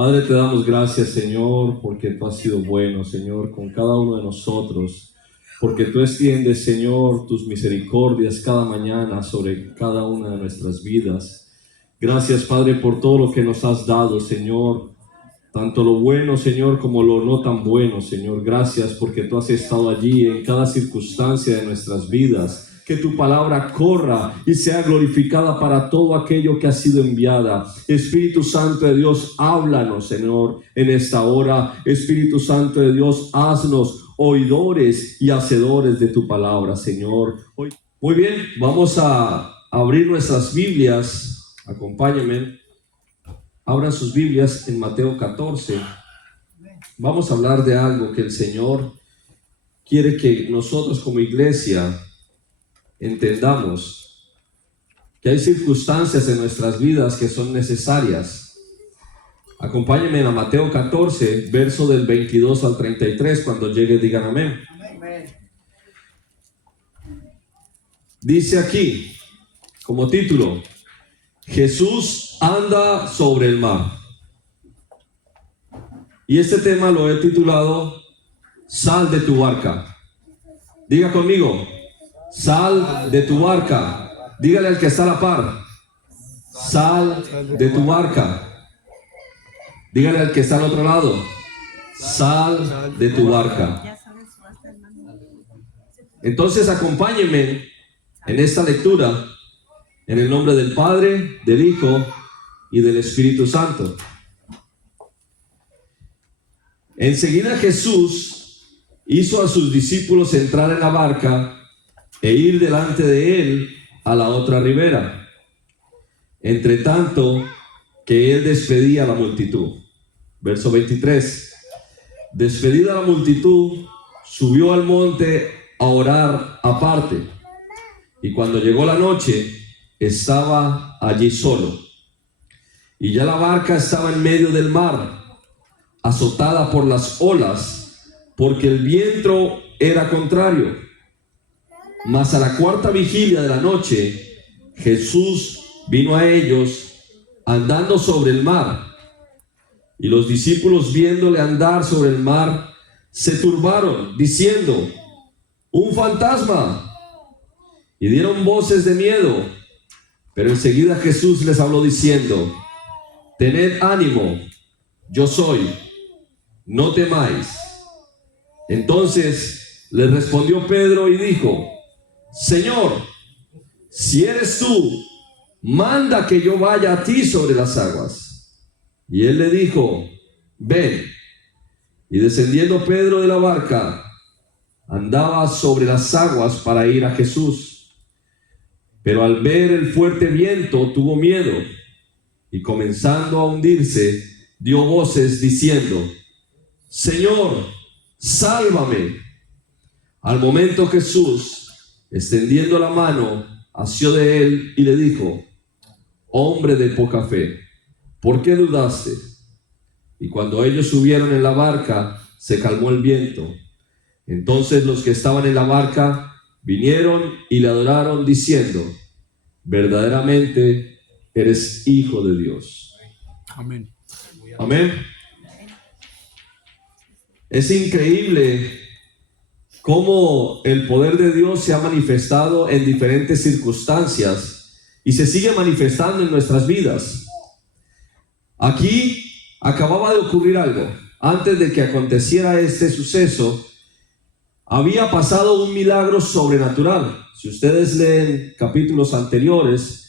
Padre, te damos gracias, Señor, porque tú has sido bueno, Señor, con cada uno de nosotros, porque tú extiendes, Señor, tus misericordias cada mañana sobre cada una de nuestras vidas. Gracias, Padre, por todo lo que nos has dado, Señor, tanto lo bueno, Señor, como lo no tan bueno, Señor. Gracias porque tú has estado allí en cada circunstancia de nuestras vidas. Que tu palabra corra y sea glorificada para todo aquello que ha sido enviada. Espíritu Santo de Dios, háblanos, Señor, en esta hora. Espíritu Santo de Dios, haznos oidores y hacedores de tu palabra, Señor. Muy bien, vamos a abrir nuestras Biblias. Acompáñenme. Abran sus Biblias en Mateo 14. Vamos a hablar de algo que el Señor quiere que nosotros como iglesia entendamos, que hay circunstancias en nuestras vidas que son necesarias. Acompáñenme a Mateo 14, verso del 22 al 33. Cuando llegue digan amén. Dice aquí, como título, Jesús anda sobre el mar. Y este tema lo he titulado, Sal de tu barca. Diga conmigo, sal de tu barca. Dígale al que está a la par, sal de tu barca. Dígale al que está al otro lado, sal de tu barca. Entonces acompáñenme en esta lectura, en el nombre del Padre, del Hijo y del Espíritu Santo. Enseguida Jesús hizo a sus discípulos entrar en la barca e ir delante de él a la otra ribera, entre tanto que él despedía a la multitud. Verso 23. Despedida la multitud, subió al monte a orar aparte, y cuando llegó la noche, estaba allí solo. Y ya la barca estaba en medio del mar, azotada por las olas, porque el viento era contrario. Mas a la cuarta vigilia de la noche, Jesús vino a ellos andando sobre el mar. Y los discípulos, viéndole andar sobre el mar, se turbaron, diciendo, ¡un fantasma! Y dieron voces de miedo. Pero enseguida Jesús les habló diciendo, tened ánimo, yo soy, no temáis. Entonces le respondió Pedro y dijo, Señor, si eres tú, manda que yo vaya a ti sobre las aguas. Y él le dijo, ven. Y descendiendo Pedro de la barca, andaba sobre las aguas para ir a Jesús. Pero al ver el fuerte viento tuvo miedo, y comenzando a hundirse, dio voces diciendo, Señor, sálvame. Al momento Jesús, extendiendo la mano, asió de él y le dijo, hombre de poca fe, ¿por qué dudaste? Y cuando ellos subieron en la barca, se calmó el viento. Entonces los que estaban en la barca vinieron y le adoraron diciendo, verdaderamente eres Hijo de Dios. Amén. Amén. Es increíble cómo el poder de Dios se ha manifestado en diferentes circunstancias y se sigue manifestando en nuestras vidas. Aquí acababa de ocurrir algo. Antes de que aconteciera este suceso, había pasado un milagro sobrenatural. Si ustedes leen capítulos anteriores,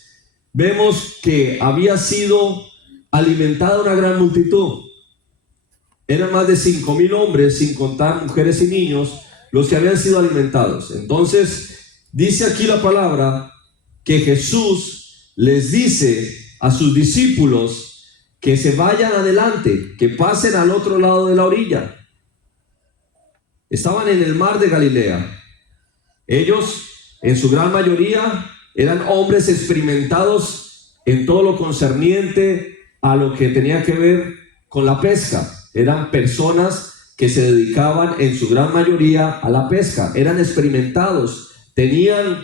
vemos que había sido alimentada una gran multitud. Eran más de 5,000 hombres, sin contar mujeres y niños, los que habían sido alimentados. Entonces, dice aquí la palabra que Jesús les dice a sus discípulos que se vayan adelante, que pasen al otro lado de la orilla. Estaban en el mar de Galilea. Ellos, en su gran mayoría, eran hombres experimentados en todo lo concerniente a lo que tenía que ver con la pesca. Eran personas que se dedicaban en su gran mayoría a la pesca. Eran experimentados, tenían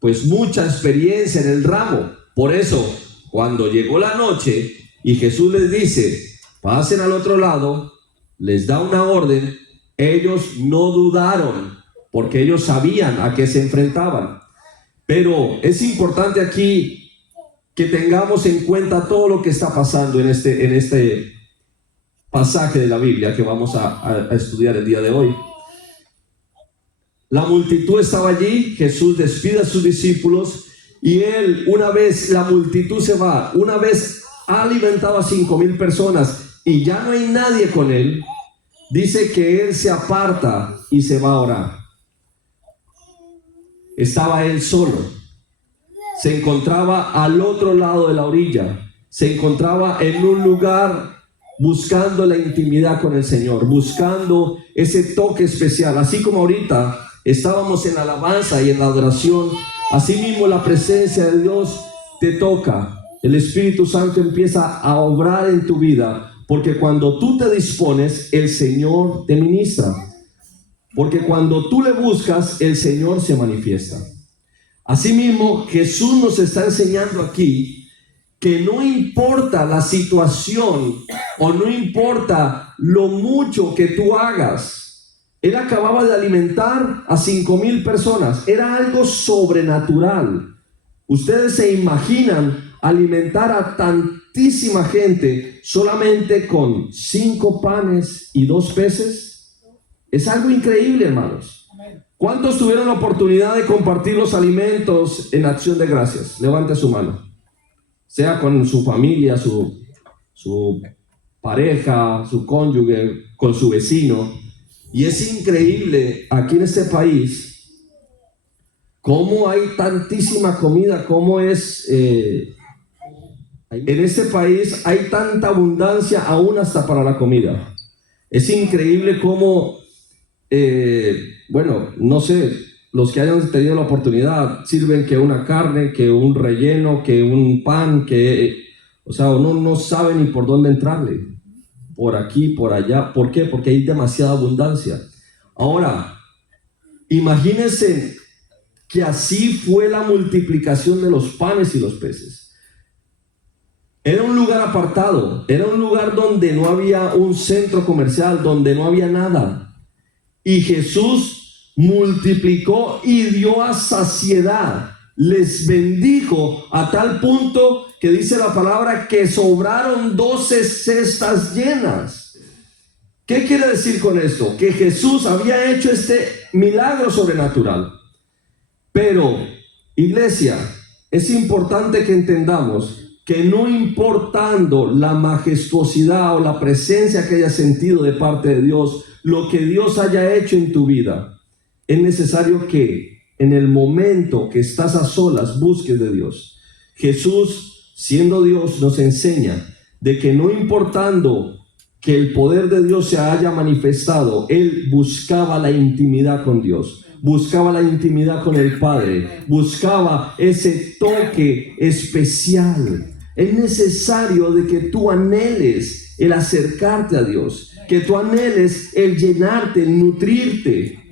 pues mucha experiencia en el ramo. Por eso, cuando llegó la noche y Jesús les dice, pasen al otro lado, les da una orden. Ellos no dudaron, porque ellos sabían a qué se enfrentaban. Pero es importante aquí que tengamos en cuenta todo lo que está pasando en este pasaje de la Biblia que vamos a estudiar el día de hoy. La multitud estaba allí, Jesús despide a sus discípulos y él, una vez la multitud se va, una vez ha alimentado a 5,000 personas y ya no hay nadie con él, dice que él se aparta y se va a orar. Estaba él solo, se encontraba al otro lado de la orilla, se encontraba en un lugar buscando la intimidad con el Señor, buscando ese toque especial. Así como ahorita estábamos en alabanza y en la adoración, así mismo la presencia de Dios te toca. El Espíritu Santo empieza a obrar en tu vida, porque cuando tú te dispones, el Señor te ministra. Porque cuando tú le buscas, el Señor se manifiesta. Asimismo, Jesús nos está enseñando aquí que no importa la situación o no importa lo mucho que tú hagas. Él acababa de alimentar a 5,000 personas. Era algo sobrenatural. Ustedes se imaginan alimentar a tantísima gente solamente con 5 panes y 2 peces. Es algo increíble, hermanos. ¿Cuántos tuvieron la oportunidad de compartir los alimentos en acción de gracias? Levante su mano. Sea con su familia, su pareja, su cónyuge, con su vecino. Y es increíble aquí en este país cómo hay tantísima comida, cómo es... en este país hay tanta abundancia aún hasta para la comida. Es increíble cómo, bueno, no sé, los que hayan tenido la oportunidad sirven que una carne, que un relleno, que un pan, o sea, uno no sabe ni por dónde entrarle. Por aquí, por allá. ¿Por qué? Porque hay demasiada abundancia. Ahora, imagínense que así fue la multiplicación de los panes y los peces. Era un lugar apartado, era un lugar donde no había un centro comercial, donde no había nada. Y Jesús multiplicó y dio a saciedad, les bendijo a tal punto que dice la palabra que sobraron 12 cestas llenas. ¿Qué quiere decir con esto? Que Jesús había hecho este milagro sobrenatural. Pero, iglesia, es importante que entendamos que no importando la majestuosidad o la presencia que hayas sentido de parte de Dios, lo que Dios haya hecho en tu vida, es necesario que en el momento que estás a solas busques de Dios. Jesús, siendo Dios, nos enseña de que no importando que el poder de Dios se haya manifestado, Él buscaba la intimidad con Dios, buscaba la intimidad con el Padre, buscaba ese toque especial. Es necesario de que tú anheles el acercarte a Dios, que tú anheles el llenarte, el nutrirte,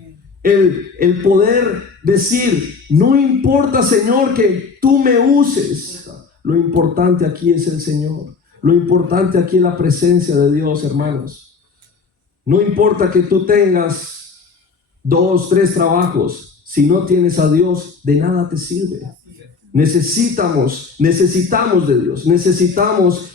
el poder decir, no importa, Señor, que tú me uses. Lo importante aquí es el Señor. Lo importante aquí es la presencia de Dios, hermanos. No importa que tú tengas 2, 3 trabajos. Si no tienes a Dios, de nada te sirve. Necesitamos de Dios. Necesitamos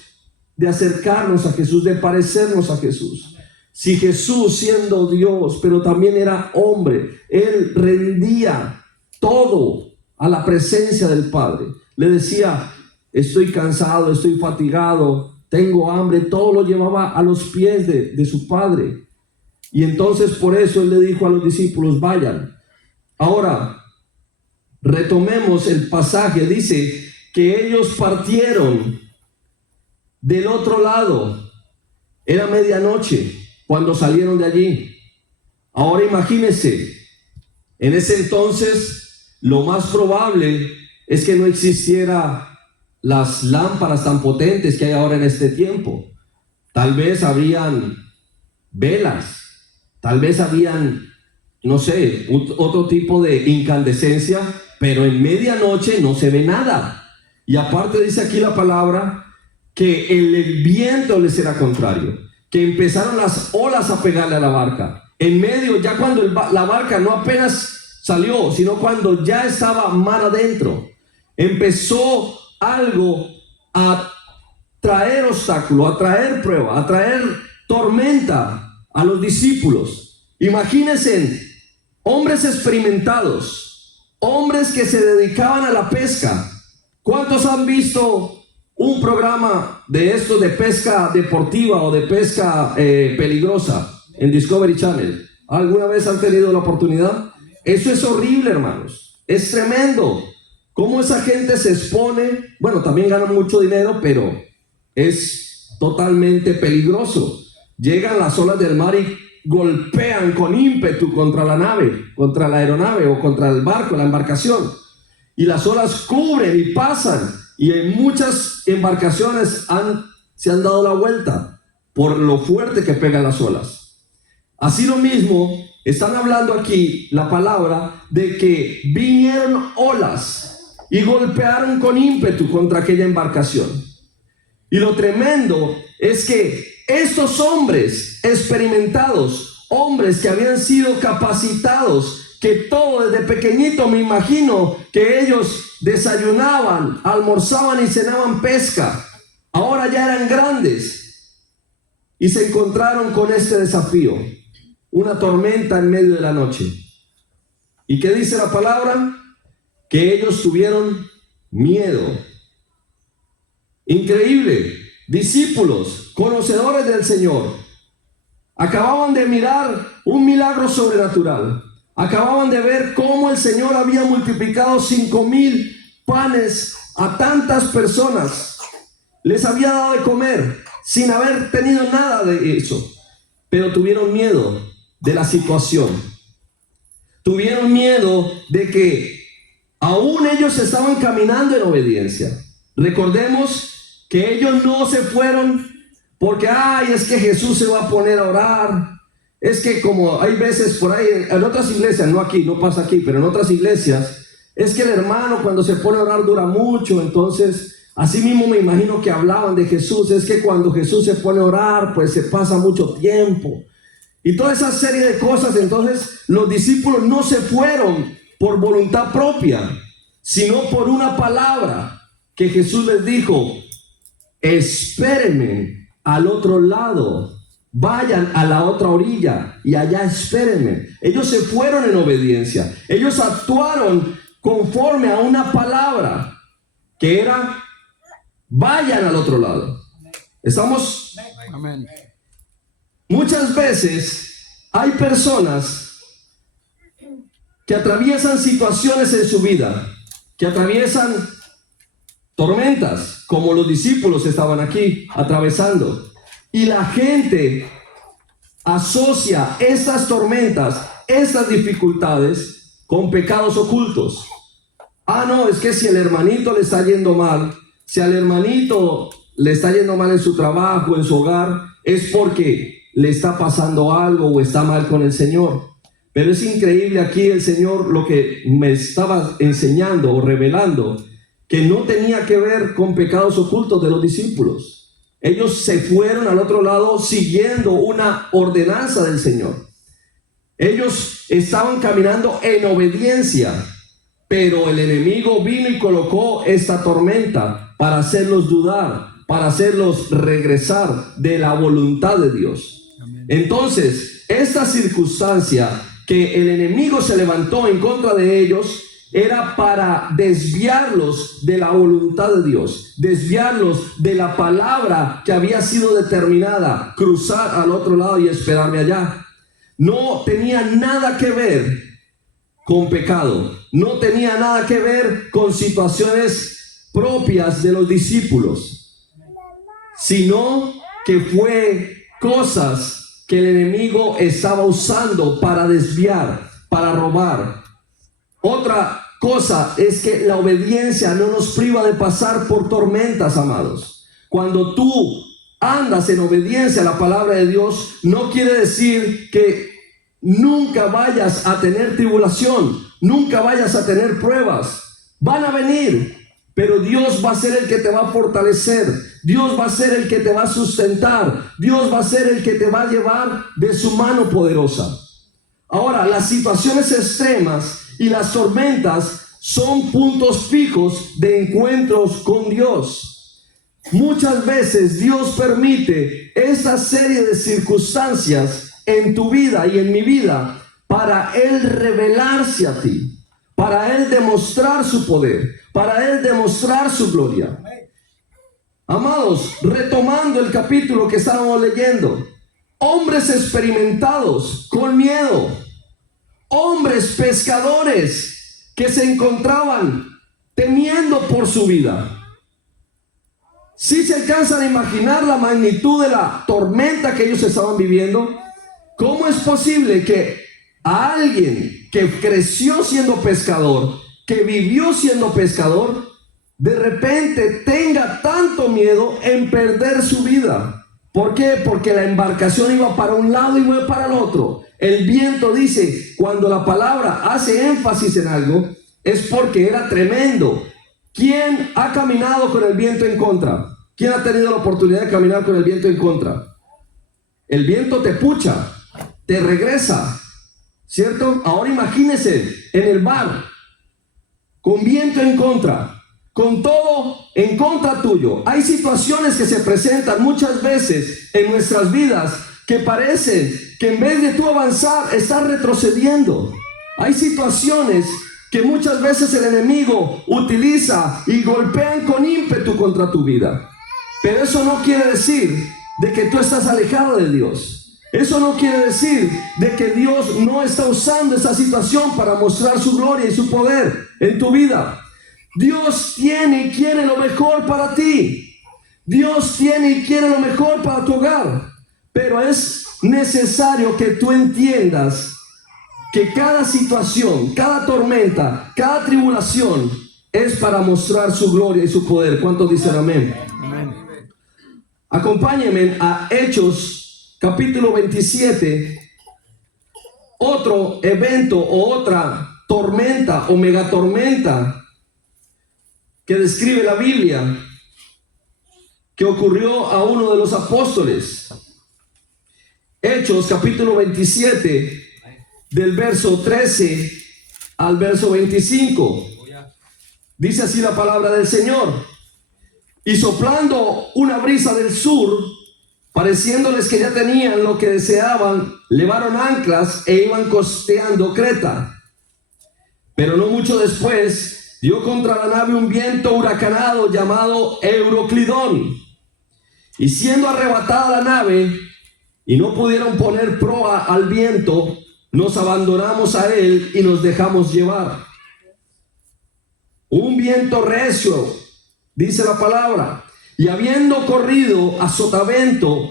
de acercarnos a Jesús, de parecernos a Jesús. Si Jesús, siendo Dios, pero también era hombre, Él rendía todo a la presencia del Padre. Le decía, estoy cansado, estoy fatigado, tengo hambre, todo lo llevaba a los pies de su Padre. Y entonces por eso Él le dijo a los discípulos, vayan. Ahora, retomemos el pasaje. Dice que ellos partieron del otro lado. Era medianoche cuando salieron de allí. Ahora imagínense, en ese entonces lo más probable es que no existiera las lámparas tan potentes que hay ahora en este tiempo. Tal vez habrían velas, tal vez habían, no sé, otro tipo de incandescencia, pero en medianoche no se ve nada. Y aparte dice aquí la palabra que el viento les era contrario, que empezaron las olas a pegarle a la barca. En medio, ya cuando la barca no apenas salió, sino cuando ya estaba mar adentro, empezó algo a traer obstáculo, a traer prueba, a traer tormenta a los discípulos. Imagínense, hombres experimentados, hombres que se dedicaban a la pesca. ¿Cuántos han visto un programa de estos de pesca deportiva o de pesca peligrosa en Discovery Channel? ¿Alguna vez han tenido la oportunidad? Eso es horrible, hermanos. Es tremendo. Cómo esa gente se expone. Bueno, también ganan mucho dinero, pero es totalmente peligroso. Llegan las olas del mar y golpean con ímpetu contra la nave, contra la aeronave o contra el barco, la embarcación. Y las olas cubren y pasan. Y en muchas embarcaciones se han dado la vuelta por lo fuerte que pegan las olas. Así lo mismo, están hablando aquí la palabra de que vinieron olas y golpearon con ímpetu contra aquella embarcación. Y lo tremendo es que estos hombres experimentados, hombres que habían sido capacitados, que todo desde pequeñito me imagino que ellos desayunaban, almorzaban y cenaban pesca, ahora ya eran grandes y se encontraron con este desafío, una tormenta en medio de la noche. ¿Y qué dice la palabra? Que ellos tuvieron miedo. Increíble. Discípulos, conocedores del Señor, acababan de mirar un milagro sobrenatural. Acababan de ver cómo el Señor había multiplicado 5,000 panes a tantas personas. Les había dado de comer sin haber tenido nada de eso. Pero tuvieron miedo de la situación. Tuvieron miedo de que aún ellos estaban caminando en obediencia. Recordemos que ellos no se fueron porque, es que Jesús se va a poner a orar. Es que como hay veces por ahí, en otras iglesias, no aquí, no pasa aquí, pero en otras iglesias, es que el hermano cuando se pone a orar dura mucho. Entonces, así mismo me imagino que hablaban de Jesús. Es que cuando Jesús se pone a orar, pues se pasa mucho tiempo. Y toda esa serie de cosas. Entonces, los discípulos no se fueron por voluntad propia, sino por una palabra que Jesús les dijo: espérenme al otro lado. Vayan a la otra orilla y allá espérenme. Ellos se fueron en obediencia. Ellos actuaron conforme a una palabra que era: vayan al otro lado. ¿Estamos? Amén. Muchas veces hay personas que atraviesan situaciones en su vida, que atraviesan tormentas, como los discípulos estaban aquí atravesando. Y la gente asocia estas tormentas, estas dificultades con pecados ocultos. No, es que si el hermanito le está yendo mal, si al hermanito le está yendo mal en su trabajo, en su hogar, es porque le está pasando algo o está mal con el Señor. Pero es increíble aquí el Señor lo que me estaba enseñando o revelando, que no tenía que ver con pecados ocultos de los discípulos. Ellos se fueron al otro lado siguiendo una ordenanza del Señor. Ellos estaban caminando en obediencia, pero el enemigo vino y colocó esta tormenta para hacerlos dudar, para hacerlos regresar de la voluntad de Dios. Entonces, esta circunstancia que el enemigo se levantó en contra de ellos era para desviarlos de la voluntad de Dios, desviarlos de la palabra que había sido determinada, cruzar al otro lado y esperarme allá. No tenía nada que ver con pecado, no tenía nada que ver con situaciones propias de los discípulos, sino que fue cosas que el enemigo estaba usando para desviar, para robar. Otra cosa es que la obediencia no nos priva de pasar por tormentas, amados. Cuando tú andas en obediencia a la palabra de Dios, no quiere decir que nunca vayas a tener tribulación, nunca vayas a tener pruebas. Van a venir, pero Dios va a ser el que te va a fortalecer. Dios va a ser el que te va a sustentar. Dios va a ser el que te va a llevar de su mano poderosa. Ahora, las situaciones extremas y las tormentas son puntos fijos de encuentros con Dios. Muchas veces Dios permite esta serie de circunstancias en tu vida y en mi vida para Él revelarse a ti, para Él demostrar su poder, para Él demostrar su gloria. Amados, retomando el capítulo que estábamos leyendo, hombres experimentados con miedo, hombres pescadores que se encontraban temiendo por su vida. Si se alcanzan a imaginar la magnitud de la tormenta que ellos estaban viviendo, ¿cómo es posible que a alguien que creció siendo pescador, que vivió siendo pescador, de repente tenga tanto miedo en perder su vida? ¿Por qué? Porque la embarcación iba para un lado y iba para el otro. El viento, dice, cuando la palabra hace énfasis en algo, es porque era tremendo. ¿Quién ha caminado con el viento en contra? ¿Quién ha tenido la oportunidad de caminar con el viento en contra? El viento te pucha, te regresa, ¿cierto? Ahora imagínese en el mar, con viento en contra, con todo en contra tuyo. Hay situaciones que se presentan muchas veces en nuestras vidas que parecen que en vez de tú avanzar, estás retrocediendo. Hay situaciones que muchas veces el enemigo utiliza y golpean con ímpetu contra tu vida. Pero eso no quiere decir de que tú estás alejado de Dios. Eso no quiere decir de que Dios no está usando esa situación para mostrar su gloria y su poder en tu vida. Dios tiene y quiere lo mejor para ti. Dios tiene y quiere lo mejor para tu hogar. Pero es necesario que tú entiendas que cada situación, cada tormenta, cada tribulación es para mostrar su gloria y su poder. ¿Cuántos dicen amén? Amén. Acompáñenme a Hechos capítulo 27. Otro evento o otra tormenta o megatormenta que describe la Biblia, que ocurrió a uno de los apóstoles. Hechos capítulo 27, del verso 13 al verso 25. Dice así la palabra del Señor: y soplando una brisa del sur, pareciéndoles que ya tenían lo que deseaban, levaron anclas e iban costeando Creta. Pero no mucho después dio contra la nave un viento huracanado llamado Euroclidón, y siendo arrebatada la nave y no pudieron poner proa al viento, nos abandonamos a él y nos dejamos llevar. Un viento recio, dice la palabra, y habiendo corrido a sotavento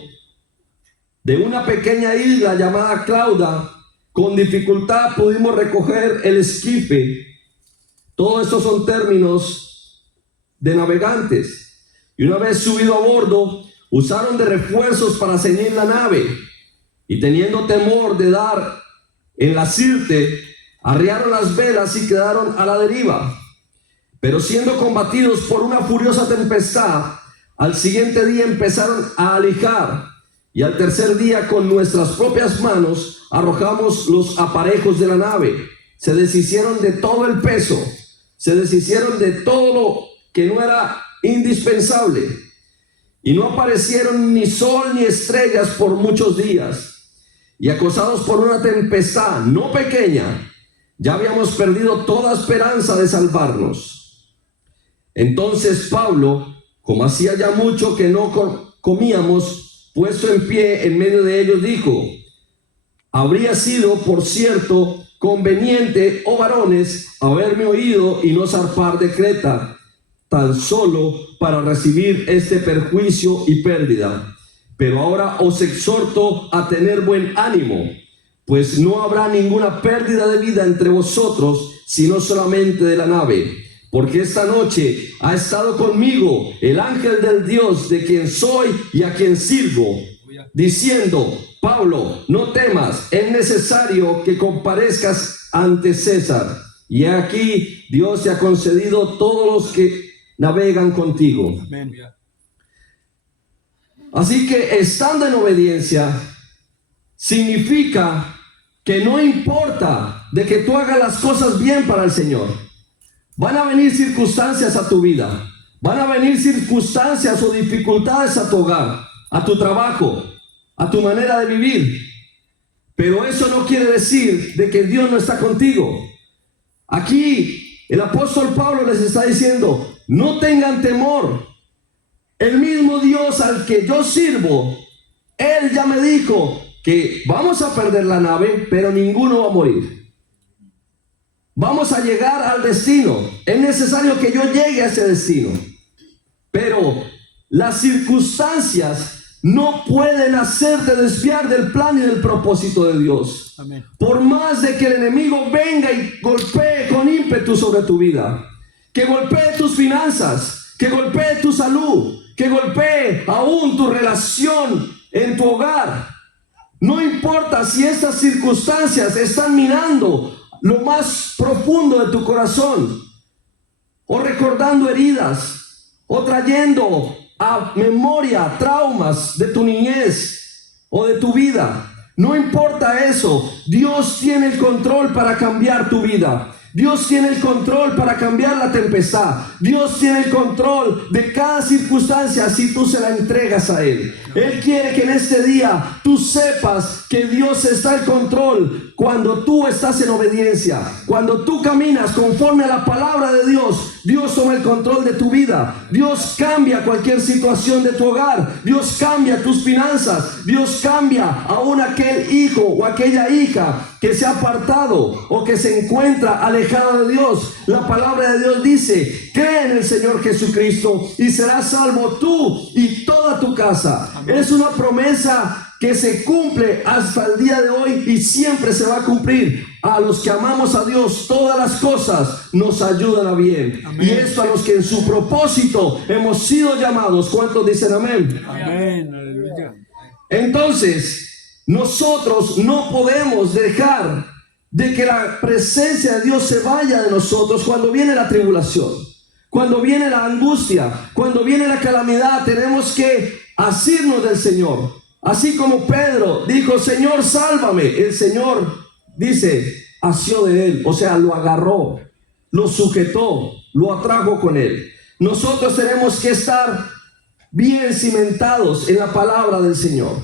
de una pequeña isla llamada Clauda, con dificultad pudimos recoger el esquife. Todos estos son términos de navegantes. Y una vez subido a bordo, usaron de refuerzos para ceñir la nave, y teniendo temor de dar en la sirte, arriaron las velas y quedaron a la deriva. Pero siendo combatidos por una furiosa tempestad, al siguiente día empezaron a alijar, y al tercer día con nuestras propias manos arrojamos los aparejos de la nave. Se deshicieron de todo el peso, se deshicieron de todo lo que no era indispensable, y no aparecieron ni sol ni estrellas por muchos días. Y acosados por una tempestad no pequeña, ya habíamos perdido toda esperanza de salvarnos. Entonces Pablo, como hacía ya mucho que no comíamos, puesto en pie en medio de ellos, dijo: habría sido, por cierto, conveniente, oh varones, haberme oído y no zarpar de Creta, tan solo para recibir este perjuicio y pérdida. Pero ahora os exhorto a tener buen ánimo, pues no habrá ninguna pérdida de vida entre vosotros, sino solamente de la nave. Porque esta noche ha estado conmigo el ángel del Dios de quien soy y a quien sirvo, diciendo: Pablo, no temas, es necesario que comparezcas ante César. Y aquí Dios te ha concedido todos los que navegan contigo. Amén. Así que estando en obediencia significa que no importa de que tú hagas las cosas bien para el Señor. Van a venir circunstancias a tu vida. Van a venir circunstancias o dificultades a tu hogar, a tu trabajo, a tu manera de vivir. Pero eso no quiere decir de que Dios no está contigo. Aquí el apóstol Pablo les está diciendo, no tengan temor. El mismo Dios al que yo sirvo, Él ya me dijo que vamos a perder la nave, pero ninguno va a morir. Vamos a llegar al destino. Es necesario que yo llegue a ese destino. Pero las circunstancias no pueden hacerte desviar del plan y del propósito de Dios. Amén. Por más de que el enemigo venga y golpee con ímpetu sobre tu vida, que golpee tus finanzas, que golpee tu salud, que golpee aún tu relación en tu hogar. No importa si estas circunstancias están minando lo más profundo de tu corazón, o recordando heridas, o trayendo a memoria traumas de tu niñez o de tu vida. No importa eso, Dios tiene el control para cambiar tu vida. Dios tiene el control para cambiar la tempestad. Dios tiene el control de cada circunstancia si tú se la entregas a Él. Él quiere que en este día tú sepas que Dios está en control cuando tú estás en obediencia. Cuando tú caminas conforme a la palabra de Dios, Dios toma el control de tu vida. Dios cambia cualquier situación de tu hogar. Dios cambia tus finanzas. Dios cambia aún aquel hijo o aquella hija que se ha apartado o que se encuentra alejada de Dios. La palabra de Dios dice, cree en el Señor Jesucristo y serás salvo tú y toda tu casa. Amén. Es una promesa que se cumple hasta el día de hoy y siempre se va a cumplir. A los que amamos a Dios, todas las cosas nos ayudan a bien. Amén. Y esto a los que en su propósito hemos sido llamados. ¿Cuántos dicen amén? Amén. Aleluya. Entonces, nosotros no podemos dejar de que la presencia de Dios se vaya de nosotros cuando viene la tribulación, cuando viene la angustia, cuando viene la calamidad. Tenemos que asirnos del Señor. Así como Pedro dijo, Señor, sálvame. El Señor dice, asió de él, o sea, lo agarró, lo sujetó, lo atrajo con él. Nosotros tenemos que estar bien cimentados en la palabra del Señor,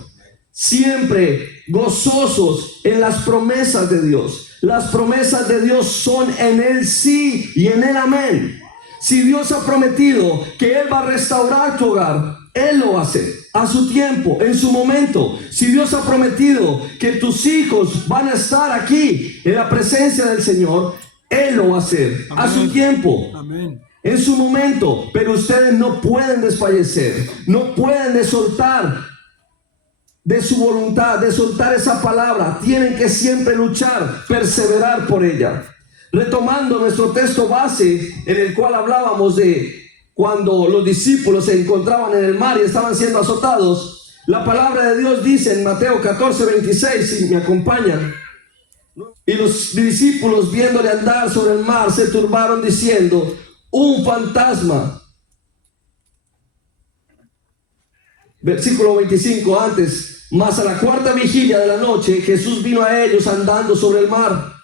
siempre gozosos en las promesas de Dios. Las promesas de Dios son en Él sí y en Él amén. Si Dios ha prometido que Él va a restaurar tu hogar, Él lo hace a su tiempo, en su momento. Si Dios ha prometido que tus hijos van a estar aquí en la presencia del Señor, Él lo va a hacer a su tiempo. Amén. En su momento. Pero ustedes no pueden desfallecer, no pueden soltar de su voluntad, de soltar esa palabra. Tienen que siempre luchar, perseverar por ella. Retomando nuestro texto base, en el cual hablábamos de cuando los discípulos se encontraban en el mar y estaban siendo azotados, la palabra de Dios dice en Mateo 14:26, si me acompañan: y los discípulos, viéndole andar sobre el mar, se turbaron diciendo, un fantasma. Versículo 25 antes: mas a la cuarta vigilia de la noche Jesús vino a ellos andando sobre el mar.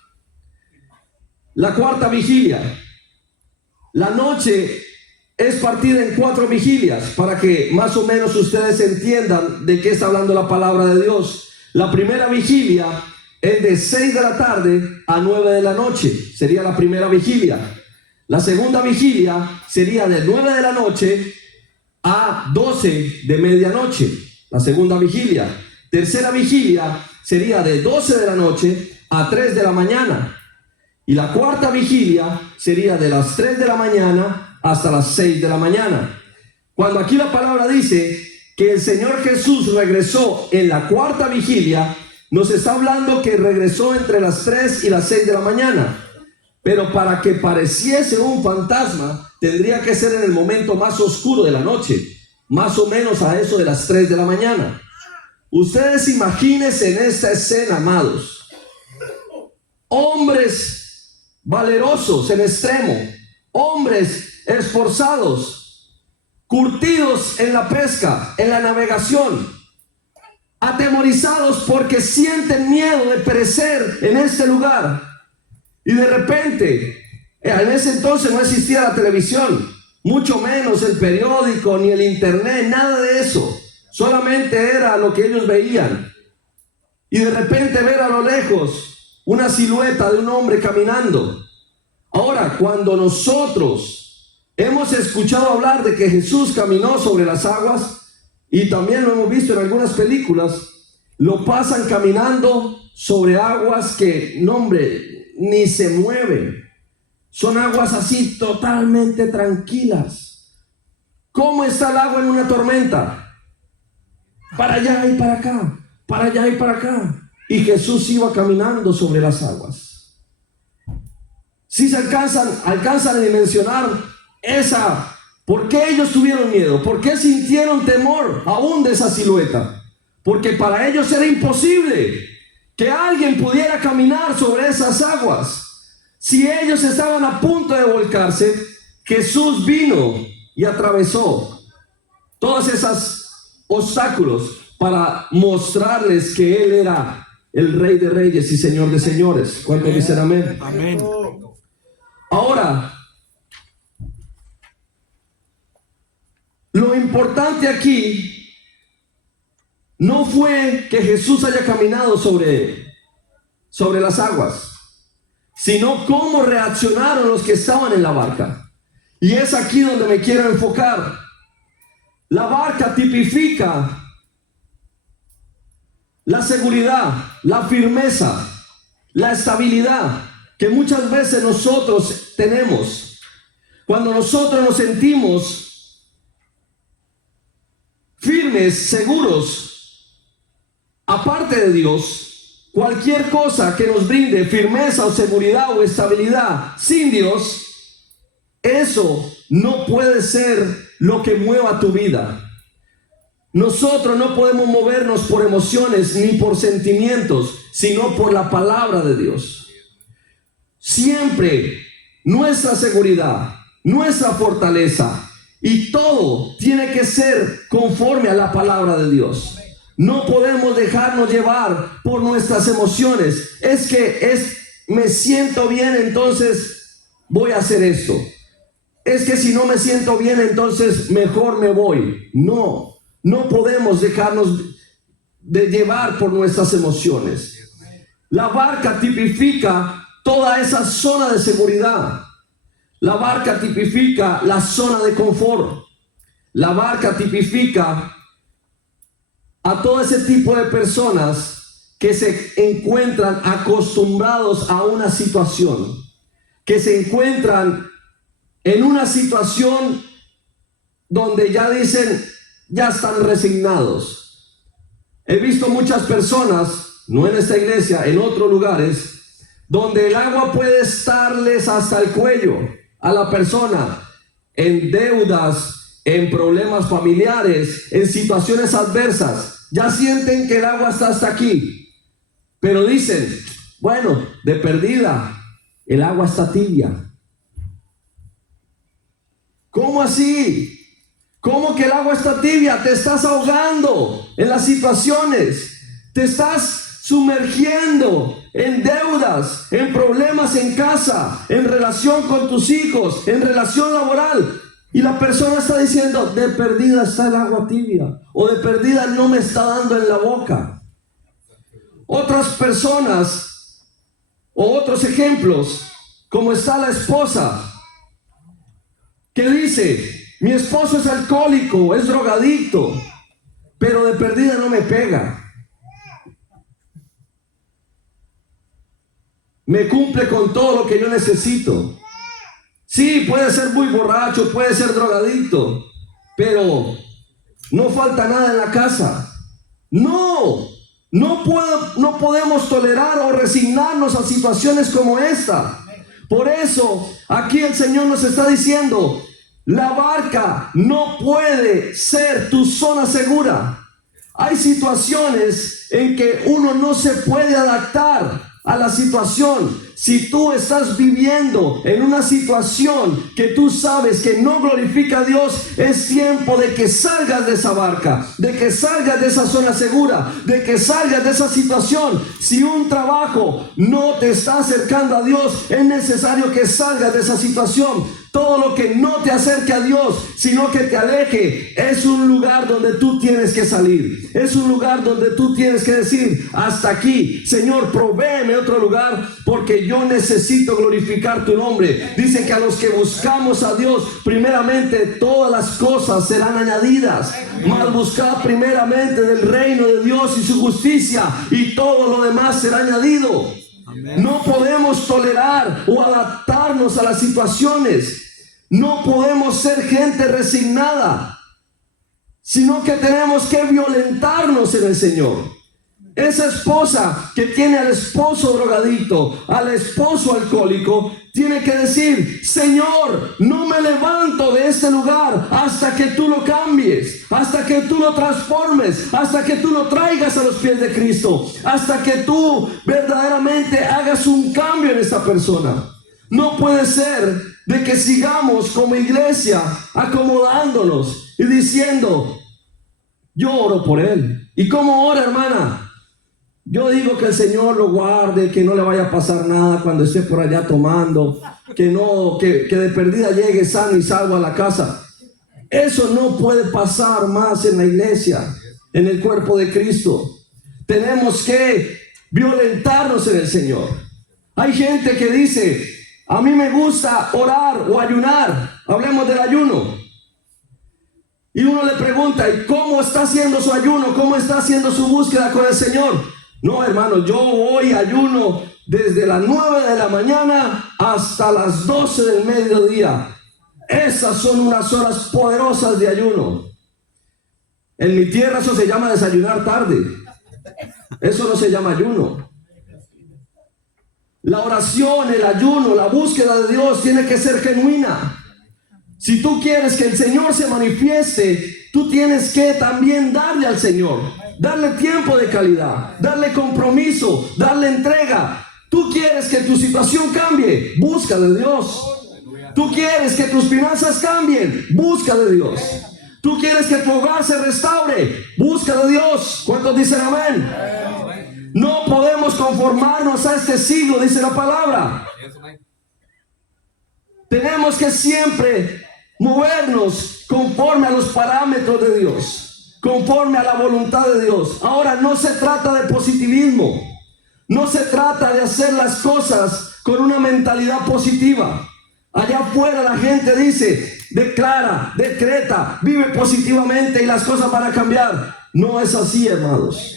La cuarta vigilia. La noche es partida en 4 vigilias para que más o menos ustedes entiendan de qué está hablando la palabra de Dios. La primera vigilia es de 6 de la tarde a 9 de la noche. Sería la primera vigilia. La segunda vigilia sería de 9 de la noche a 12 de medianoche. La segunda vigilia. Tercera vigilia sería de 12 de la noche a 3 de la mañana. Y la cuarta vigilia sería de las 3 de la mañana hasta las 6 de la mañana. Cuando aquí la palabra dice que el Señor Jesús regresó en la cuarta vigilia, nos está hablando que regresó entre las 3 y las 6 de la mañana. Pero para que pareciese un fantasma, tendría que ser en el momento más oscuro de la noche, más o menos a eso de las 3 de la mañana. Ustedes imagínense en esta escena, amados, hombres valerosos en extremo, hombres esforzados, curtidos en la pesca, en la navegación, atemorizados porque sienten miedo de perecer en este lugar. Y de repente, en ese entonces no existía la televisión, mucho menos el periódico ni el internet, nada de eso. Solamente era lo que ellos veían. Y de repente ver a lo lejos una silueta de un hombre caminando. Ahora, cuando nosotros hemos escuchado hablar de que Jesús caminó sobre las aguas, y también lo hemos visto en algunas películas, lo pasan caminando sobre aguas que, no hombre, ni se mueven. Son aguas así totalmente tranquilas. ¿Cómo está el agua en una tormenta? Para allá y para acá, para allá y para acá. Y Jesús iba caminando sobre las aguas. Si se alcanzan a dimensionar esa, ¿por qué ellos tuvieron miedo? ¿Por qué sintieron temor aún de esa silueta? Porque para ellos era imposible que alguien pudiera caminar sobre esas aguas. Si ellos estaban a punto de volcarse, Jesús vino y atravesó todos esos obstáculos para mostrarles que Él era el Rey de Reyes y Señor de Señores. ¿Cuántos dicen amén? Amén. Ahora, lo importante aquí no fue que Jesús haya caminado sobre las aguas, sino cómo reaccionaron los que estaban en la barca. Y es aquí donde me quiero enfocar. La barca tipifica la seguridad, la firmeza, la estabilidad que muchas veces nosotros tenemos. Cuando nosotros nos sentimos firmes, seguros, aparte de Dios, cualquier cosa que nos brinde firmeza o seguridad o estabilidad sin Dios, eso no puede ser lo que mueva tu vida. Nosotros no podemos movernos por emociones ni por sentimientos, sino por la palabra de Dios. Siempre nuestra seguridad, nuestra fortaleza y todo tiene que ser conforme a la palabra de Dios. No podemos dejarnos llevar por nuestras emociones. Me siento bien, entonces voy a hacer esto. Es que si no me siento bien, entonces mejor me voy. No podemos dejarnos de llevar por nuestras emociones. La barca tipifica toda esa zona de seguridad. La barca tipifica la zona de confort. La barca tipifica a todo ese tipo de personas que se encuentran acostumbrados a una situación, que se encuentran en una situación donde ya dicen, ya están resignados. He visto muchas personas, no en esta iglesia, en otros lugares, donde el agua puede estarles hasta el cuello a la persona, en deudas, en problemas familiares, en situaciones adversas. Ya sienten que el agua está hasta aquí, pero dicen, bueno, de perdida, el agua está tibia. ¿Cómo así? ¿Cómo que el agua está tibia? Te estás ahogando en las situaciones. Te estás sumergiendo en deudas, en problemas en casa, en relación con tus hijos, en relación laboral. Y la persona está diciendo, de perdida está el agua tibia. O de perdida no me está dando en la boca. Otras personas, o otros ejemplos, como está la esposa, que dice, mi esposo es alcohólico, es drogadicto, pero de perdida no me pega. Me cumple con todo lo que yo necesito. Sí, puede ser muy borracho, puede ser drogadicto, pero no falta nada en la casa. No podemos tolerar o resignarnos a situaciones como esta. Por eso, aquí el Señor nos está diciendo, la barca no puede ser tu zona segura. Hay situaciones en que uno no se puede adaptar a la situación. Si tú estás viviendo en una situación que tú sabes que no glorifica a Dios, es tiempo de que salgas de esa barca, de que salgas de esa zona segura, de que salgas de esa situación. Si un trabajo no te está acercando a Dios, es necesario que salgas de esa situación. Todo lo que no te acerque a Dios, sino que te aleje, es un lugar donde tú tienes que salir. Es un lugar donde tú tienes que decir: hasta aquí, Señor, provéeme otro lugar, porque yo necesito glorificar tu nombre. Dice que a los que buscamos a Dios, primeramente todas las cosas serán añadidas. Mas buscad primeramente del reino de Dios y su justicia, y todo lo demás será añadido. No podemos tolerar o adaptarnos a las situaciones. No podemos ser gente resignada, sino que tenemos que violentarnos en el Señor. Esa esposa que tiene al esposo drogadicto, al esposo alcohólico, tiene que decir: Señor, no me levanto de este lugar hasta que tú lo cambies, hasta que tú lo transformes, hasta que tú lo traigas a los pies de Cristo, hasta que tú verdaderamente hagas un cambio en esta persona. No puede ser de que sigamos como iglesia acomodándonos y diciendo: yo oro por él. ¿Y cómo ora, hermana? Yo digo que el Señor lo guarde, que no le vaya a pasar nada cuando esté por allá tomando, que de perdida llegue sano y salvo a la casa. Eso no puede pasar más en la iglesia, en el cuerpo de Cristo. Tenemos que violentarnos en el Señor. Hay gente que dice: a mí me gusta orar o ayunar. Hablemos del ayuno. Y uno le pregunta: ¿y cómo está haciendo su ayuno? ¿Cómo está haciendo su búsqueda con el Señor? No, hermano, yo voy ayuno desde las 9 de la mañana hasta las 12 del mediodía. Esas son unas horas poderosas de ayuno. En mi tierra eso se llama desayunar tarde. Eso no se llama ayuno. La oración, el ayuno, la búsqueda de Dios tiene que ser genuina. Si tú quieres que el Señor se manifieste, tú tienes que también darle al Señor, darle tiempo de calidad, darle compromiso, darle entrega. Tú quieres que tu situación cambie, busca de Dios. Tú quieres que tus finanzas cambien, busca de Dios. Tú quieres que tu hogar se restaure, busca de Dios. ¿Cuántos dicen amén? No podemos conformarnos a este siglo, dice la palabra. Tenemos que siempre movernos conforme a los parámetros de Dios, conforme a la voluntad de Dios. Ahora, no se trata de positivismo, no se trata de hacer las cosas con una mentalidad positiva. Allá afuera la gente dice: declara, decreta, vive positivamente y las cosas van a cambiar. No es así, hermanos.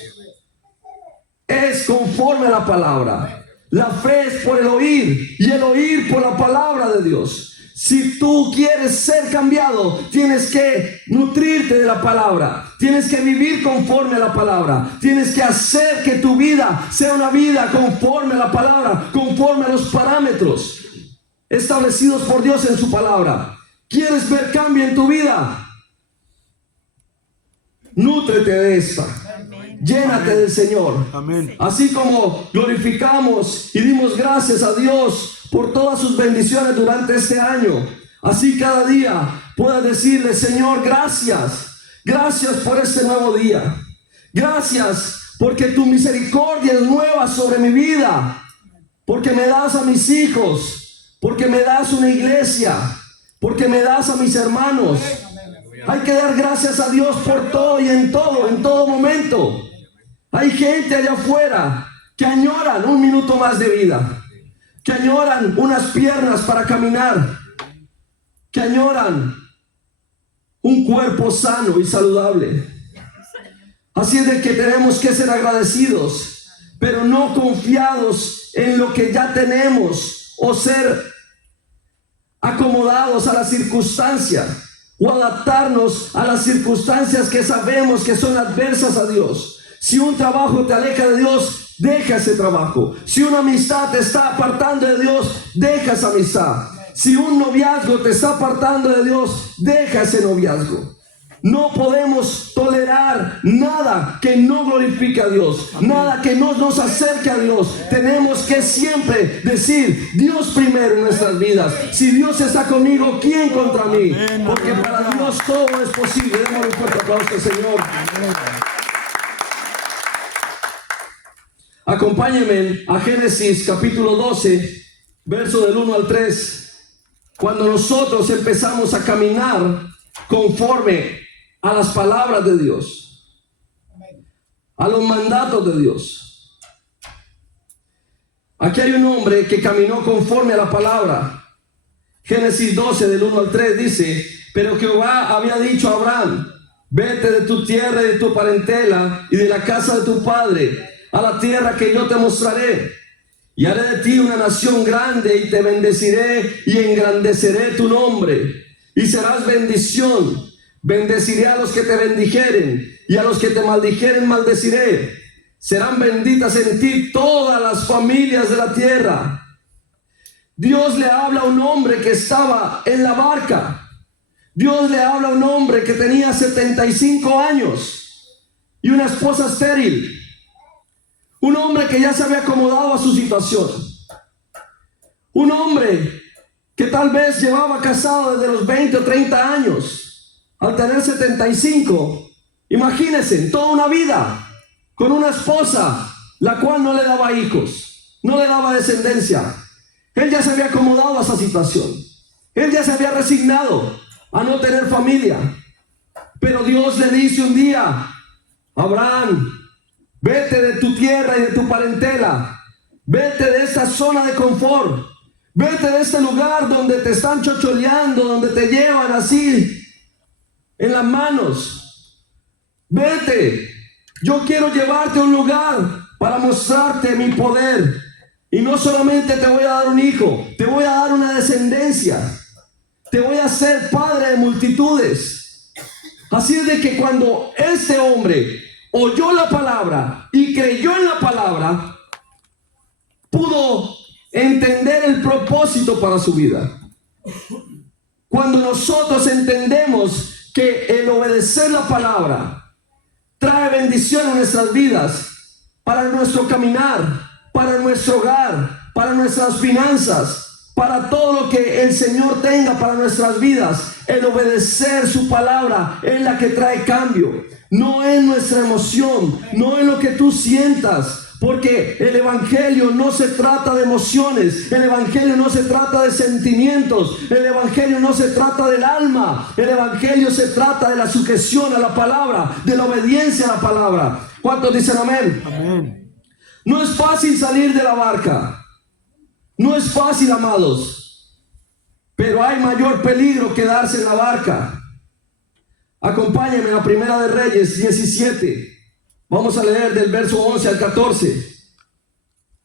Es conforme a la palabra. La fe es por el oír y el oír por la palabra de Dios. Si tú quieres ser cambiado, tienes que nutrirte de la palabra, tienes que vivir conforme a la palabra, tienes que hacer que tu vida sea una vida conforme a la palabra, conforme a los parámetros establecidos por Dios en su palabra. ¿Quieres ver cambio en tu vida? Nútrete de esta. Llénate del Señor. Amén. Así como glorificamos y dimos gracias a Dios por todas sus bendiciones durante este año, así cada día puedas decirle: Señor, gracias. Gracias por este nuevo día. Gracias porque tu misericordia es nueva sobre mi vida. Porque me das a mis hijos. Porque me das una iglesia. Porque me das a mis hermanos. Hay que dar gracias a Dios por todo y en todo momento. Hay gente allá afuera que añoran un minuto más de vida, que añoran unas piernas para caminar, que añoran un cuerpo sano y saludable. Así es de que tenemos que ser agradecidos, pero no confiados en lo que ya tenemos o ser acomodados a las circunstancias o adaptarnos a las circunstancias que sabemos que son adversas a Dios. Si un trabajo te aleja de Dios, deja ese trabajo. Si una amistad te está apartando de Dios, deja esa amistad. Si un noviazgo te está apartando de Dios, deja ese noviazgo. No podemos tolerar nada que no glorifique a Dios, nada que no nos acerque a Dios. Tenemos que siempre decir, Dios primero en nuestras vidas. Si Dios está conmigo, ¿quién contra mí? Porque para Dios todo es posible. Démosle un fuerte aplauso al Señor. Acompáñenme a Génesis capítulo 12, verso del 1 al 3. Cuando nosotros empezamos a caminar conforme a las palabras de Dios, a los mandatos de Dios. Aquí hay un hombre que caminó conforme a la palabra. Génesis 12 del 1 al 3 dice: pero Jehová había dicho a Abraham: vete de tu tierra y de tu parentela y de la casa de tu padre a la tierra que yo te mostraré, y haré de ti una nación grande, y te bendeciré y engrandeceré tu nombre, y serás bendición. Bendeciré a los que te bendijeren, y a los que te maldijeren maldeciré. Serán benditas en ti todas las familias de la tierra. Dios le habla a un hombre que estaba en la barca. Dios le habla a un hombre que tenía 75 años y una esposa estéril. Un hombre que ya se había acomodado a su situación. Un hombre que tal vez llevaba casado desde los 20 o 30 años. Al tener 75, imagínense, toda una vida con una esposa, la cual no le daba hijos, no le daba descendencia. Él ya se había acomodado a esa situación. Él ya se había resignado a no tener familia. Pero Dios le dice un día: Abraham, vete de tu tierra y de tu parentela. Vete de esta zona de confort. Vete de este lugar donde te están chocholeando, donde te llevan así en las manos. Vete. Yo quiero llevarte a un lugar para mostrarte mi poder. Y no solamente te voy a dar un hijo, te voy a dar una descendencia. Te voy a hacer padre de multitudes. Así es de que cuando este hombre oyó la palabra y creyó en la palabra, pudo entender el propósito para su vida. Cuando nosotros entendemos que el obedecer la palabra trae bendición a nuestras vidas, para nuestro caminar, para nuestro hogar, para nuestras finanzas, para todo lo que el Señor tenga para nuestras vidas, el obedecer su palabra es la que trae cambio. No es nuestra emoción, no es lo que tú sientas. Porque el evangelio no se trata de emociones, el evangelio no se trata de sentimientos, el evangelio no se trata del alma, el evangelio se trata de la sujeción a la palabra, de la obediencia a la palabra. ¿Cuántos dicen amén? Amén. No es fácil salir de la barca, no es fácil, amados, pero hay mayor peligro quedarse en la barca. Acompáñenme a Primera de Reyes 17. Vamos a leer del verso 11 al 14.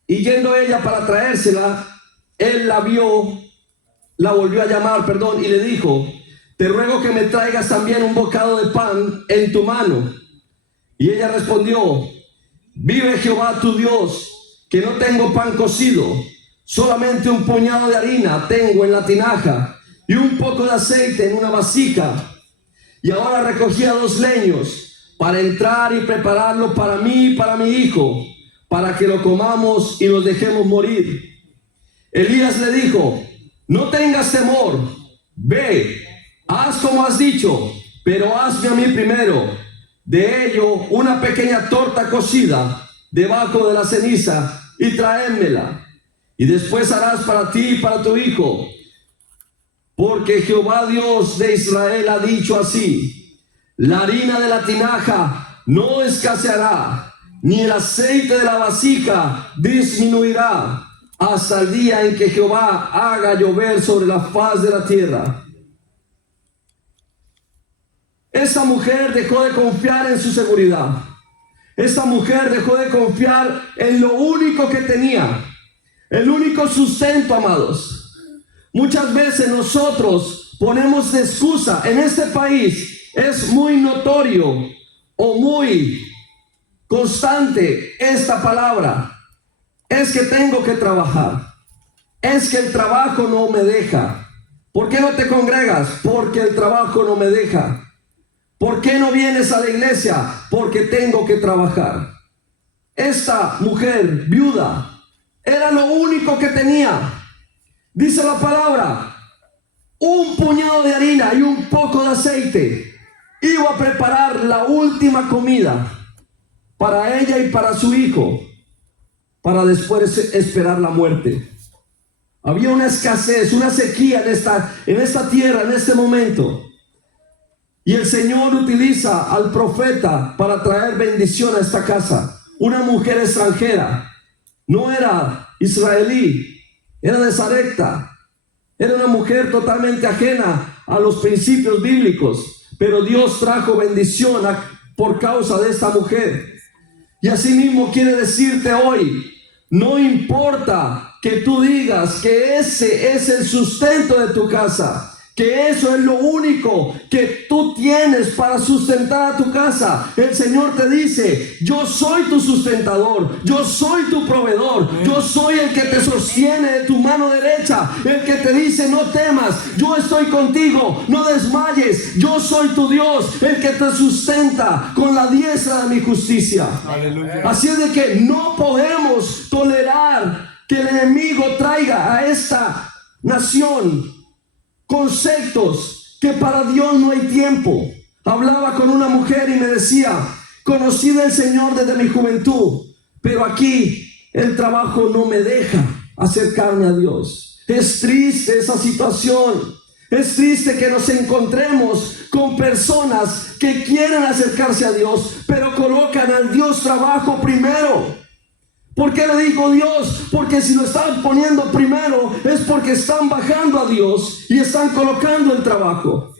Y yendo ella para traérsela, él la volvió a llamar, y le dijo: te ruego que me traigas también un bocado de pan en tu mano. Y ella respondió: vive Jehová tu Dios, que no tengo pan cocido, solamente un puñado de harina tengo en la tinaja, y un poco de aceite en una vasija. Y ahora recogía 2 leños para entrar y prepararlo para mí y para mi hijo, para que lo comamos y nos dejemos morir. Elías le dijo: no tengas temor, ve, haz como has dicho, pero hazme a mí primero de ello una pequeña torta cocida debajo de la ceniza y tráemela, y después harás para ti y para tu hijo, porque Jehová Dios de Israel ha dicho así: la harina de la tinaja no escaseará, ni el aceite de la vasija disminuirá, hasta el día en que Jehová haga llover sobre la faz de la tierra. Esta mujer dejó de confiar en su seguridad. Esta mujer dejó de confiar en lo único que tenía, el único sustento, amados. Muchas veces nosotros ponemos de excusa. En este país es muy notorio o muy constante esta palabra: es que tengo que trabajar, es que el trabajo no me deja. ¿Por qué no te congregas? Porque el trabajo no me deja. ¿Por qué no vienes a la iglesia? Porque tengo que trabajar. Esta mujer viuda era lo único que tenía. Dice la palabra, un puñado de harina y un poco de aceite. Iba a preparar la última comida para ella y para su hijo, para después esperar la muerte. Había una escasez, una sequía en esta tierra, en este momento. Y el Señor utiliza al profeta para traer bendición a esta casa. Una mujer extranjera, no era israelí, era de Sarepta. Era una mujer totalmente ajena a los principios bíblicos, pero Dios trajo bendición por causa de esta mujer. Y así mismo quiere decirte hoy, no importa que tú digas que ese es el sustento de tu casa, que eso es lo único que tú tienes para sustentar a tu casa. El Señor te dice, yo soy tu sustentador, yo soy tu proveedor, yo soy el que te sostiene de tu mano derecha, el que te dice, no temas, yo estoy contigo, no desmayes, yo soy tu Dios, el que te sustenta con la diestra de mi justicia. Aleluya. Así es de que no podemos tolerar que el enemigo traiga a esta nación conceptos que para Dios no hay tiempo. Hablaba con una mujer y me decía, conocí del Señor desde mi juventud, pero aquí el trabajo no me deja acercarme a Dios. Es triste esa situación. Es triste que nos encontremos con personas que quieren acercarse a Dios, pero colocan al Dios trabajo primero. ¿Por qué le digo Dios? Porque si lo están poniendo primero es porque están bajando a Dios y están colocando el trabajo.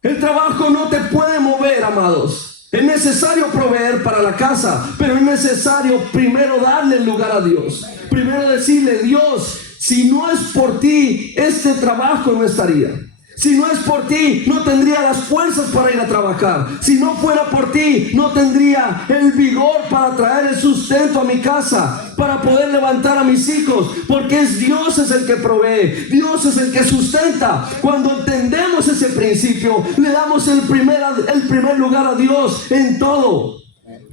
El trabajo no te puede mover, amados. Es necesario proveer para la casa, pero es necesario primero darle el lugar a Dios. Primero decirle, Dios, si no es por ti, este trabajo no estaría. Si no es por ti, no tendría las fuerzas para ir a trabajar. Si no fuera por ti, no tendría el vigor para traer el sustento a mi casa, para poder levantar a mis hijos, porque Dios es el que provee, Dios es el que sustenta. Cuando entendemos ese principio, le damos el primer lugar a Dios en todo,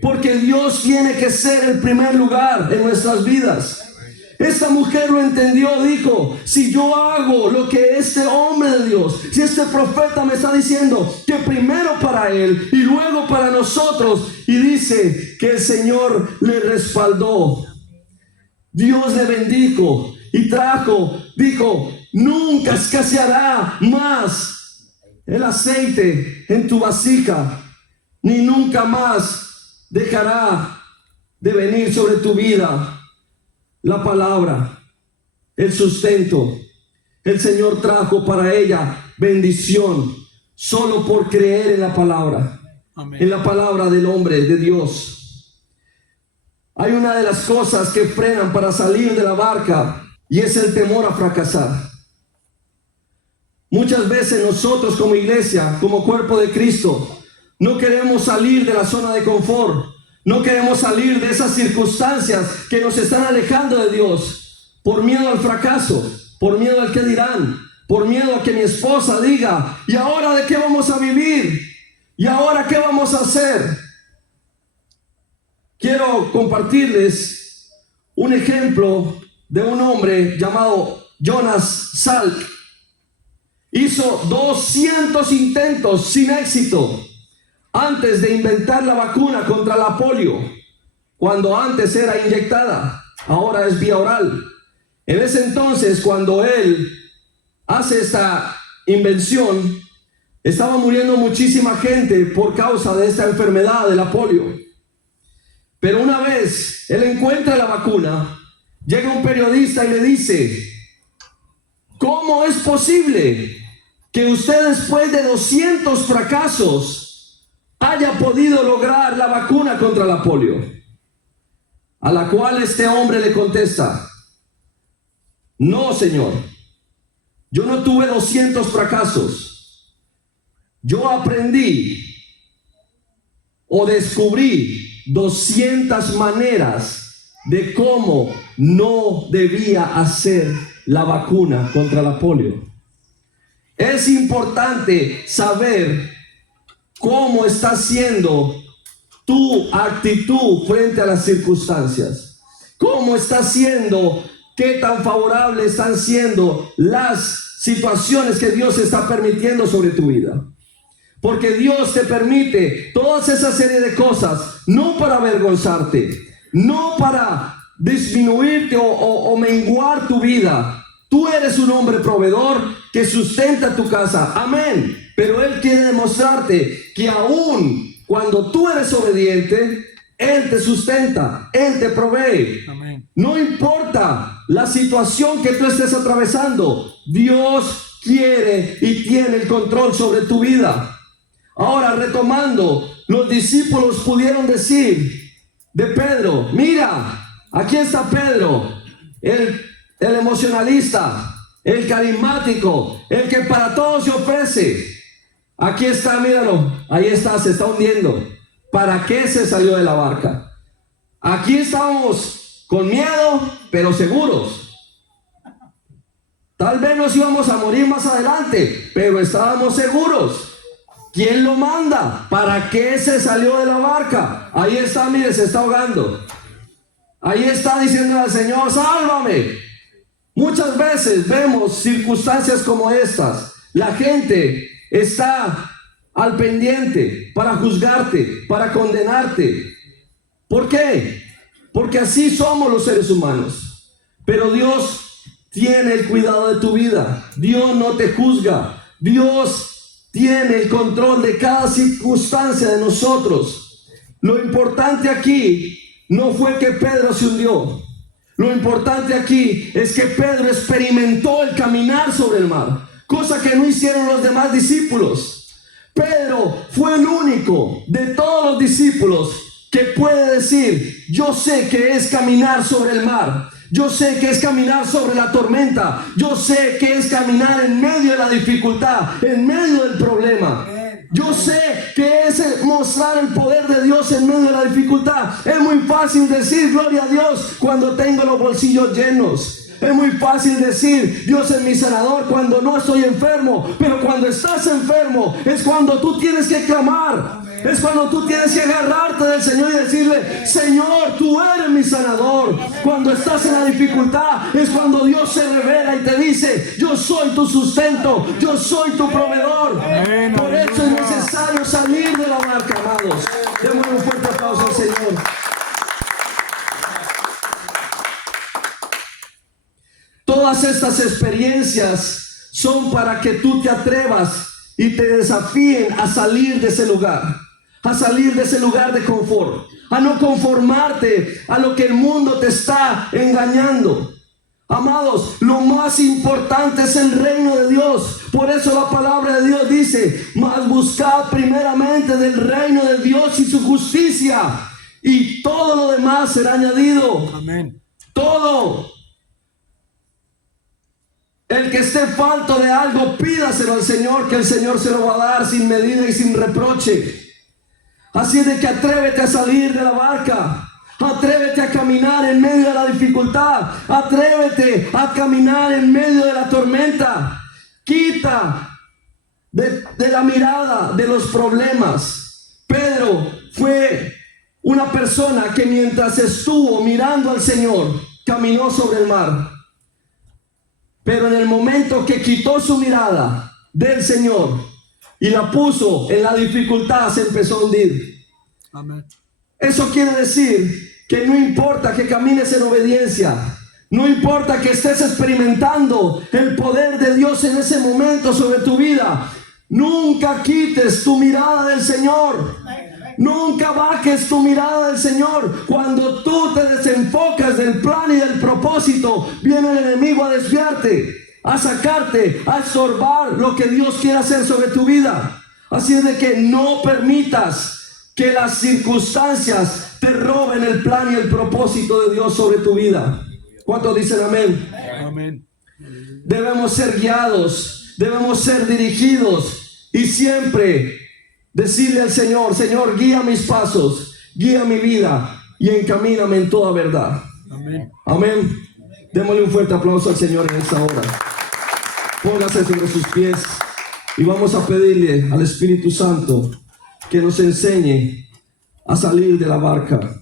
porque Dios tiene que ser el primer lugar en nuestras vidas. Esta mujer lo entendió, dijo, si yo hago lo que este hombre de Dios, si este profeta me está diciendo que primero para él y luego para nosotros, y dice que el Señor le respaldó, Dios le bendijo y dijo, nunca escaseará más el aceite en tu vasija, ni nunca más dejará de venir sobre tu vida la palabra, el sustento. El Señor trajo para ella bendición solo por creer en la palabra. Amén. En la palabra del hombre, de Dios. Hay una de las cosas que frenan para salir de la barca y es el temor a fracasar. Muchas veces nosotros como iglesia, como cuerpo de Cristo, no queremos salir de la zona de confort. No queremos salir de esas circunstancias que nos están alejando de Dios por miedo al fracaso, por miedo al que dirán, por miedo a que mi esposa diga, ¿y ahora de qué vamos a vivir? ¿Y ahora qué vamos a hacer? Quiero compartirles un ejemplo de un hombre llamado Jonas Salk. Hizo 200 intentos sin éxito antes de inventar la vacuna contra la polio, cuando antes era inyectada, ahora es vía oral. En ese entonces, cuando él hace esta invención, estaba muriendo muchísima gente por causa de esta enfermedad de la polio. Pero una vez él encuentra la vacuna, llega un periodista y le dice, ¿cómo es posible que usted después de 200 fracasos haya podido lograr la vacuna contra la polio? A la cual este hombre le contesta, no, señor, yo no tuve 200 fracasos. Yo aprendí o descubrí 200 maneras de cómo no debía hacer la vacuna contra la polio. Es importante saber cómo está siendo tu actitud frente a las circunstancias. ¿Cómo está siendo? ¿Qué tan favorables están siendo las situaciones que Dios está permitiendo sobre tu vida? Porque Dios te permite todas esa serie de cosas, no para avergonzarte, no para disminuirte o menguar tu vida. Tú eres un hombre proveedor que sustenta tu casa, amén. Pero Él quiere demostrarte que aún cuando tú eres obediente, Él te sustenta, Él te provee. Amén. No importa la situación que tú estés atravesando, Dios quiere y tiene el control sobre tu vida. Ahora, retomando, los discípulos pudieron decir de Pedro: mira, aquí está Pedro, el emocionalista, el carismático, el que para todos se ofrece. Aquí está, míralo, ahí está, se está hundiendo. ¿Para qué se salió de la barca? Aquí estamos con miedo, pero seguros. Tal vez nos íbamos a morir más adelante, pero estábamos seguros. ¿Quién lo manda? ¿Para qué se salió de la barca? Ahí está, mire, se está ahogando. Ahí está diciendo al Señor: sálvame. Muchas veces vemos circunstancias como estas. La gente está al pendiente para juzgarte, para condenarte. ¿Por qué? Porque así somos los seres humanos. Pero Dios tiene el cuidado de tu vida. Dios no te juzga. Dios tiene el control de cada circunstancia de nosotros. Lo importante aquí no fue que Pedro se hundió. Lo importante aquí es que Pedro experimentó el caminar sobre el mar, cosa que no hicieron los demás discípulos. Pedro fue el único de todos los discípulos que puede decir: yo sé que es caminar sobre el mar. Yo sé que es caminar sobre la tormenta. Yo sé que es caminar en medio de la dificultad, en medio del problema. Yo sé que es mostrar el poder de Dios en medio de la dificultad. Es muy fácil decir gloria a Dios cuando tengo los bolsillos llenos. Es muy fácil decir Dios es mi sanador cuando no estoy enfermo. Pero cuando estás enfermo es cuando tú tienes que clamar. Es cuando tú tienes que agarrarte del Señor y decirle: Señor, tú eres mi sanador. Cuando estás en la dificultad es cuando Dios se revela y te dice: yo soy tu sustento, yo soy tu proveedor. Amén. Por eso es necesario salir de la barca, amados. Démosle un fuerte aplauso al Señor. Todas estas experiencias son para que tú te atrevas y te desafíen a salir de ese lugar. A salir de ese lugar de confort, a no conformarte a lo que el mundo te está engañando. Amados, lo más importante es el reino de Dios. Por eso la palabra de Dios dice: mas buscad primeramente del reino de Dios y su justicia, y todo lo demás será añadido. Amén. Todo. El que esté falto de algo, pídaselo al Señor, que el Señor se lo va a dar sin medida y sin reproche. Así es de que atrévete a salir de la barca. Atrévete a caminar en medio de la dificultad. Atrévete a caminar en medio de la tormenta. Quita de la mirada de los problemas. Pedro fue una persona que mientras estuvo mirando al Señor, caminó sobre el mar. Pero en el momento que quitó su mirada del Señor y la puso en la dificultad, se empezó a hundir. Amén. Eso quiere decir que no importa que camines en obediencia, no importa que estés experimentando el poder de Dios en ese momento sobre tu vida, nunca quites tu mirada del Señor. Nunca bajes tu mirada del Señor. Cuando tú te desenfocas del plan y del propósito, viene el enemigo a desviarte, a sacarte, a estorbar lo que Dios quiere hacer sobre tu vida. Así es de que no permitas que las circunstancias te roben el plan y el propósito de Dios sobre tu vida. ¿Cuántos dicen amén? Amén. Debemos ser guiados, debemos ser dirigidos y siempre decirle al Señor: Señor, guía mis pasos, guía mi vida y encamíname en toda verdad. Amén. Amén. Démosle un fuerte aplauso al Señor en esta hora. Póngase sobre sus pies y vamos a pedirle al Espíritu Santo que nos enseñe a salir de la barca.